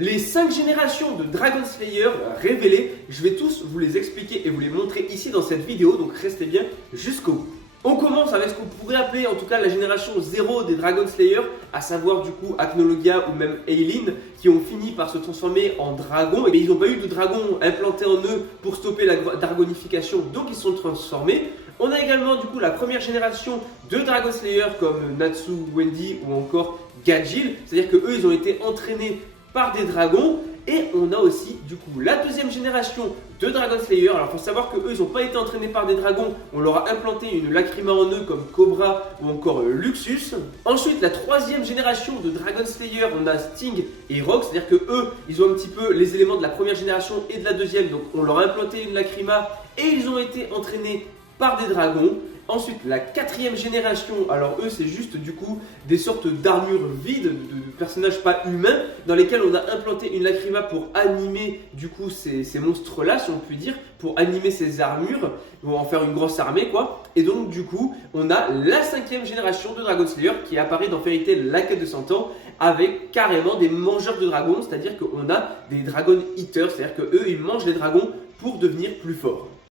Les 5 générations de Dragon Slayer révélées, je vais tous vous les expliquer et vous les montrer ici dans cette vidéo, donc restez bien jusqu'au bout. On commence avec ce qu'on pourrait appeler en tout cas la génération 0 des Dragon Slayer, à savoir du coup Acnologia ou même Eileen, qui ont fini par se transformer en dragon, et ils n'ont pas eu de dragon implanté en eux pour stopper la dragonification, donc ils se sont transformés. On a également du coup la première génération de Dragon Slayer comme Natsu, Wendy ou encore Gajil, c'est-à-dire que eux ils ont été entraînés par des dragons. Et on a aussi du coup la deuxième génération de Dragon Slayer. Alors il faut savoir que eux ils n'ont pas été entraînés par des dragons, on leur a implanté une lacryma en eux comme Cobra ou encore Luxus. Ensuite la troisième génération de Dragon Slayer, on a Sting et Rogue, c'est-à-dire que eux ils ont un petit peu les éléments de la première génération et de la deuxième, donc on leur a implanté une lacryma et ils ont été entraînés par des dragons. Ensuite, la quatrième génération, alors eux c'est juste du coup des sortes d'armures vides, de personnages pas humains, dans lesquels on a implanté une lacryma pour animer du coup ces monstres-là, si on peut dire, pour animer ces armures, pour en faire une grosse armée quoi. Et donc du coup, on a la cinquième génération de Dragon Slayer qui apparaît dans Fairy Tail la quête de 100 ans, avec carrément des mangeurs de dragons, c'est-à-dire qu'on a des Dragon Eaters, c'est-à-dire qu'eux ils mangent les dragons pour devenir plus forts.